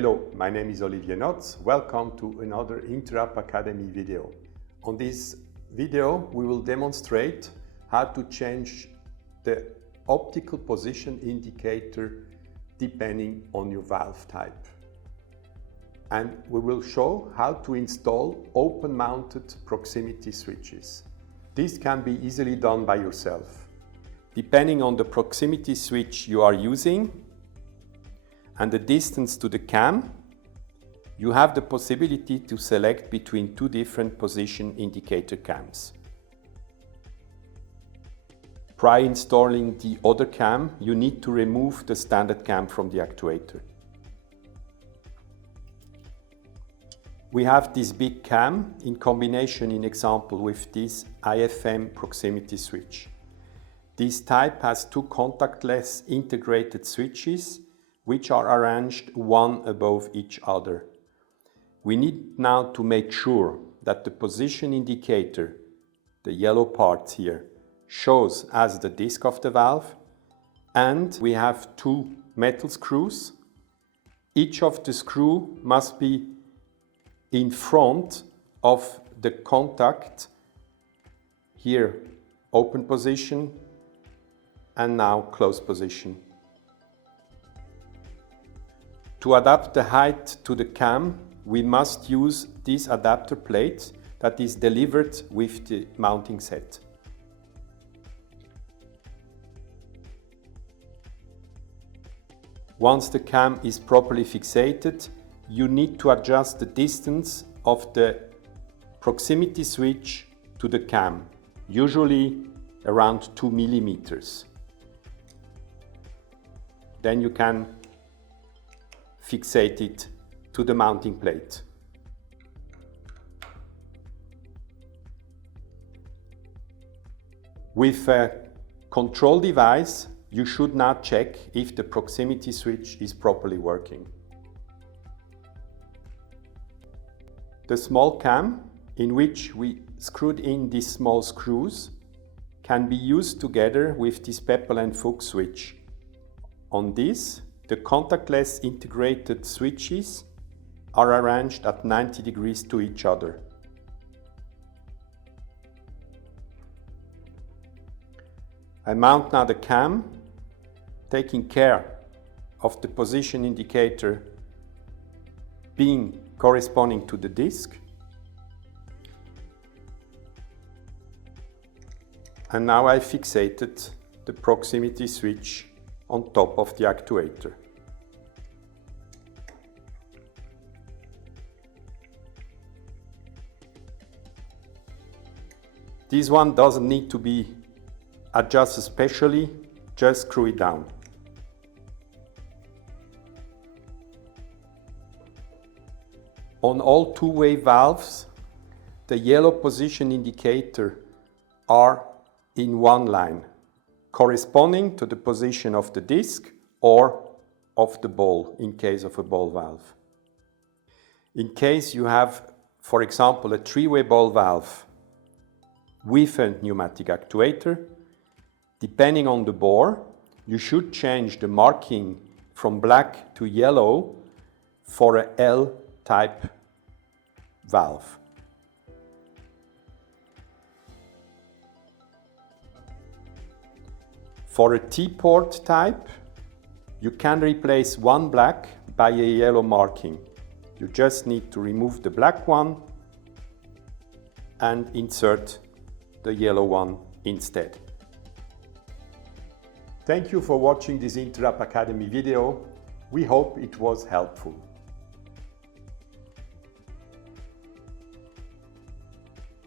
Hello, my name is Olivier Notz. Welcome to another Interap Academy video. On this video, we will demonstrate how to change the optical position indicator depending on your valve type. And we will show how to install open-mounted proximity switches. This can be easily done by yourself. Depending on the proximity switch you are using and the distance to the cam, you have the possibility to select between two different position indicator cams. Prior installing the other cam, you need to remove the standard cam from the actuator. We have this big cam in combination, in example, with this IFM proximity switch. This type has two contactless integrated switches which are arranged one above each other. We need now to make sure that the position indicator, the yellow part here, shows as the disc of the valve, and we have two metal screws. Each of the screw must be in front of the contact, here open position and now closed position. To adapt the height to the cam, we must use this adapter plate that is delivered with the mounting set. Once the cam is properly fixated, you need to adjust the distance of the proximity switch to the cam, usually around 2 millimeters. Then you can fixate it to the mounting plate. With a control device, you should now check if the proximity switch is properly working. The small cam, in which we screwed in these small screws, can be used together with this Pepperl and Fuchs switch. On this, the contactless integrated switches are arranged at 90 degrees to each other. I mount now the cam, taking care of the position indicator being corresponding to the disc. And now I fixated the proximity switch on top of the actuator. This one doesn't need to be adjusted specially, just screw it down. On all two-way valves, the yellow position indicator are in one line, corresponding to the position of the disc or of the ball in case of a ball valve. In case you have, for example, a three-way ball valve with a pneumatic actuator, depending on the bore, you should change the marking from black to yellow for a L-type valve. For a T-port type, you can replace one black by a yellow marking. You just need to remove the black one and insert the yellow one instead. Thank you for watching this Interap Academy video. We hope it was helpful.